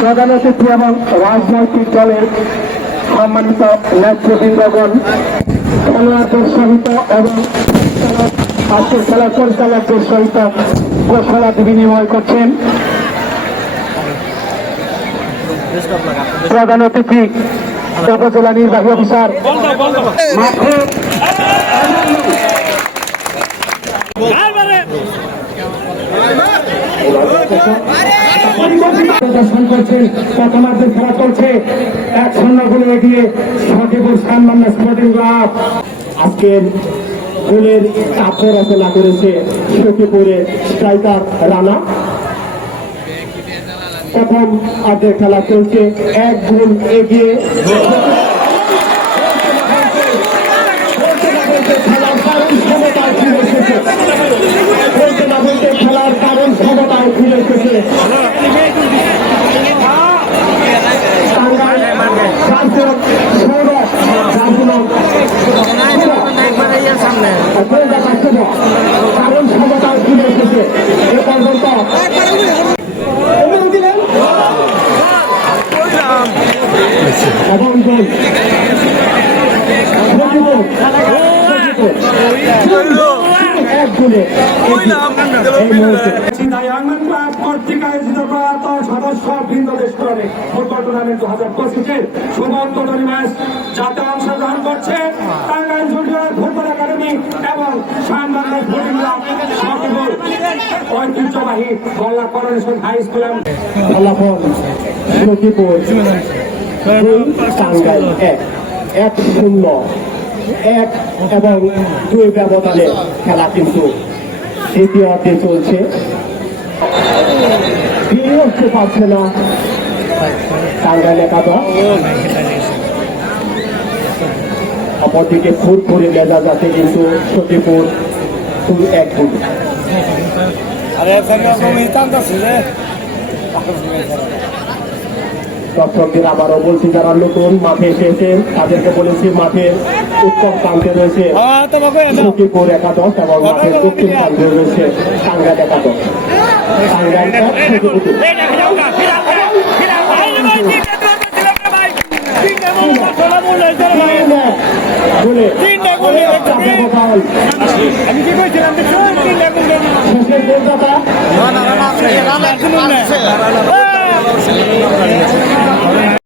প্রধান অতিথি এবং রাজনৈতিক দলের সম্মানিত নেতৃবৃন্দগণ, খেলোয়াড়দের সহিত এবং আজকের খেলা পরিচালকদের সহিত ঘোষণা বিনিময় করছেন। প্রধান অতিথি, উপজেলা নির্বাহী অফিসার, মাঠে প্রদর্শন করছেন প্রথমার্ধের খেলা চলছে এক শূন্য গোলে এগিয়ে সঠিপুর সানমান্না স্পোর্টিং ক্লাব আজকের গোলের কাপড় রচনা করেছে সখীপুরের স্ট্রাইকার রানা। প্রথম আর্ধের খেলা চলছে, এক গোল এগিয়ে খেলার কারণ ক্ষমতায় ফিরে এসেছে বলতে না বলতে খেলার কারণ ক্ষমতায় ফিরে এসেছে টাঙ্গাইল রাজপুর সৌরভ রাজুলক কারণ ক্ষমতায় ফিরে এসেছে এ পর্যন্ত এবং এক এই ক্লাব কর্তৃক আয়োজিত প্রয়াত সদস্য বৃন্দ দেশ করে। ফুটবল টুর্নামেন্ট দু হাজার পঁচিশের শুভ ম্যাচ যাতে অংশগ্রহণ করছে টাঙ্গাইল জুনিয়র ফুটবল একাডেমি এবং শ্যামবাংলার ফুটিং ক্লাব সকিপুর ঐতিহ্যবাহী বল্লা করোনেশন হাই স্কুল ফলাফল সকিপুর টাঙ্গাইল এক এক শূন্য। এক এবং দুই ব্যবধানে খেলা কিন্তু দ্বিতীয় অর্ধে চলছে। ফিরে উঠতে পারছে না টাঙ্গাইল অপরদিকে ফুট করে মেজাজ আছে কিন্তু সতীপুর দুই এক গুণ রে দর্শকদের আবারও বলছি যারা নতুন মাঠে এসেছেন তাদেরকে বলেছি মাঠের উত্তম প্রান্তে রয়েছে হ্যাঁ সখীপুর একাদশ এবং মাঠের দক্ষিণ প্রান্তে রয়েছে টাঙ্গাইল একাদশ আমি কি কইছিলাম শেষের না না না